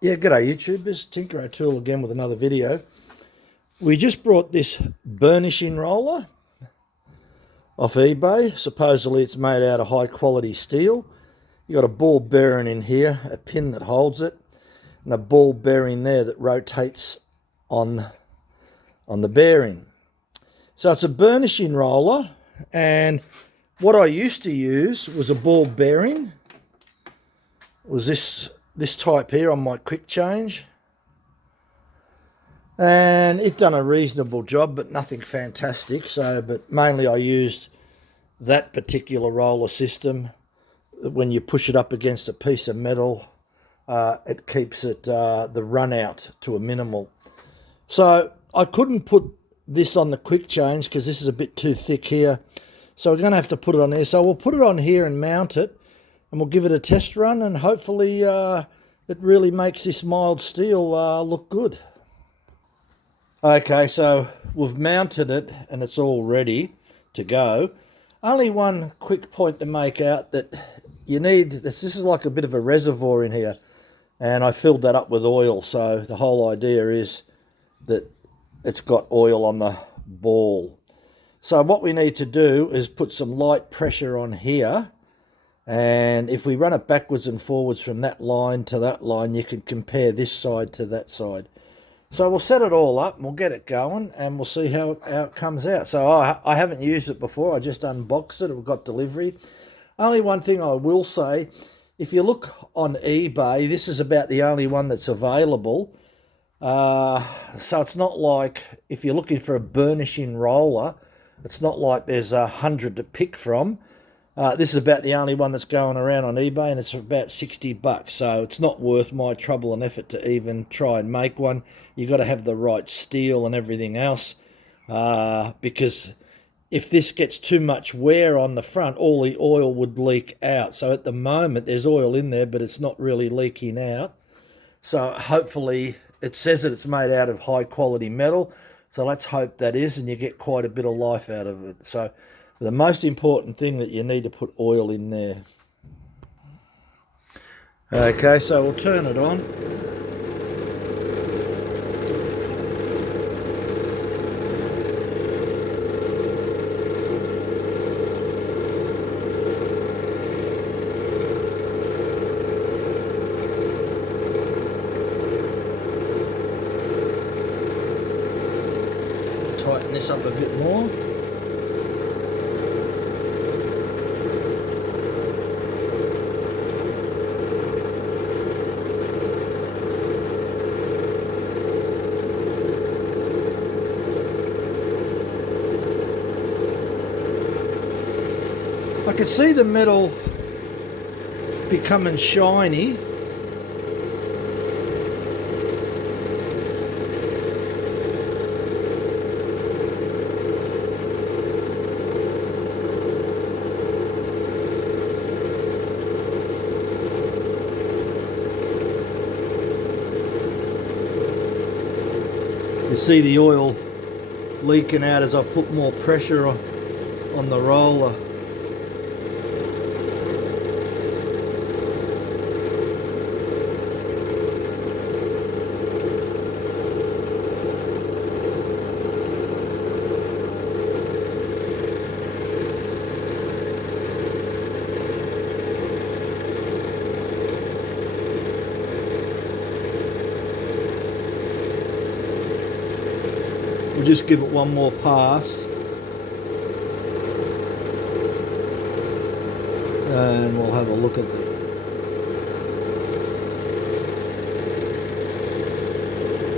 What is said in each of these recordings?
Yeah, g'day YouTubers, Tinker O'Toole again with another video. We just brought this burnishing roller off eBay. Supposedly it's made out of high quality steel. You got a ball bearing in here, a pin that holds it, and a ball bearing there that rotates on the bearing. So it's a burnishing roller, and what I used to use was a ball bearing. It was this type here on my quick change. And it done a reasonable job, but nothing fantastic. But mainly I used that particular roller system. When you push it up against a piece of metal, it keeps the run out to a minimal. So I couldn't put this on the quick change because this is a bit too thick here. So we're going to have to put it on there. So we'll put it on here and mount it, and we'll give it a test run, and hopefully it really makes this mild steel look good. Okay, so we've mounted it and it's all ready to go. Only one quick point to make out, that you need this. This is like a bit of a reservoir in here, and I filled that up with oil. So the whole idea is that it's got oil on the ball. So what we need to do is put some light pressure on here, and if we run it backwards and forwards from that line to that line, you can compare this side to that side. So we'll set it all up and we'll get it going, and we'll see how it comes out. So I haven't used it before. I just unboxed it. We've got delivery. Only one thing I will say, if you look on eBay, this is about the only one that's available. So it's not like, if you're looking for a burnishing roller, it's not like there's 100 to pick from. This is about the only one that's going around on eBay, and it's about 60 bucks. So it's not worth my trouble and effort to even try and make one. You've got to have the right steel and everything else, because if this gets too much wear on the front, all the oil would leak out. So at the moment there's oil in there, but it's not really leaking out. So hopefully, it says that it's made out of high quality metal. So let's hope that is, and you get quite a bit of life out of it. So the most important thing, that you need to put oil in there. Okay, so we'll turn it on. Tighten this up a bit more. I can see the metal becoming shiny. You see the oil leaking out as I put more pressure on the roller. We'll just give it one more pass, and we'll have a look at it.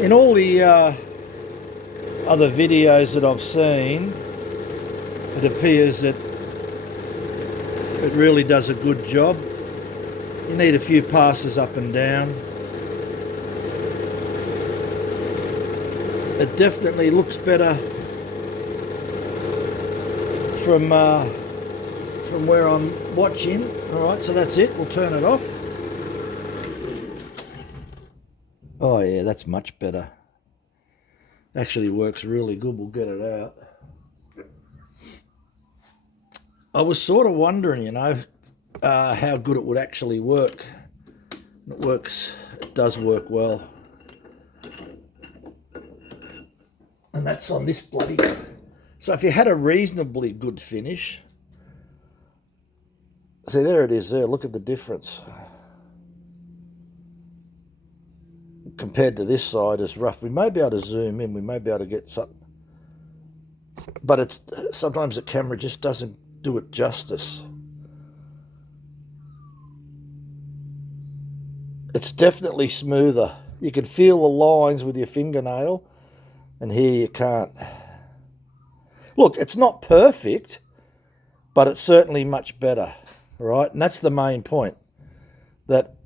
In all the other videos that I've seen, it appears that it really does a good job. You need a few passes up and down. It definitely looks better from where I'm watching. All right, so that's it. We'll turn it off. Oh yeah, that's much better. Actually works really good. We'll get it out. I was sort of wondering, how good it would actually work. It works does work well. And that's on this bloody... So if you had a reasonably good finish... See, there it is there. Look at the difference. Compared to this side is rough. We may be able to zoom in. We may be able to get something. But it's sometimes the camera just doesn't do it justice. It's definitely smoother. You can feel the lines with your fingernail, and here you can't. Look, it's not perfect, but it's certainly much better, right? And that's the main point, that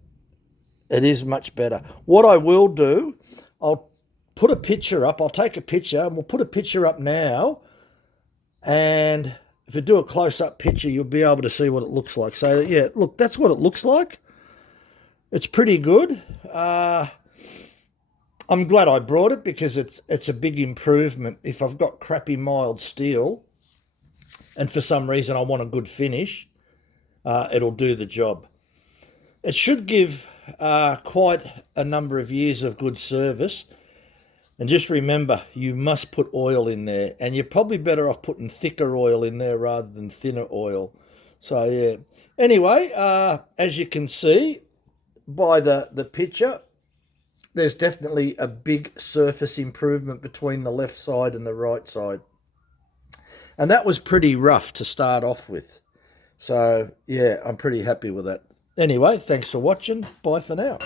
it is much better. What I will do, I'll put a picture up. I'll take a picture, and we'll put a picture up now. And if you do a close-up picture, you'll be able to see what it looks like. So, yeah, look, that's what it looks like. It's pretty good. I'm glad I brought it because it's a big improvement. If I've got crappy mild steel and for some reason I want a good finish, it'll do the job. It should give quite a number of years of good service. And just remember, you must put oil in there. And you're probably better off putting thicker oil in there rather than thinner oil. So, yeah. Anyway, as you can see by the picture, there's definitely a big surface improvement between the left side and the right side. And that was pretty rough to start off with. So, yeah, I'm pretty happy with that. Anyway, thanks for watching. Bye for now.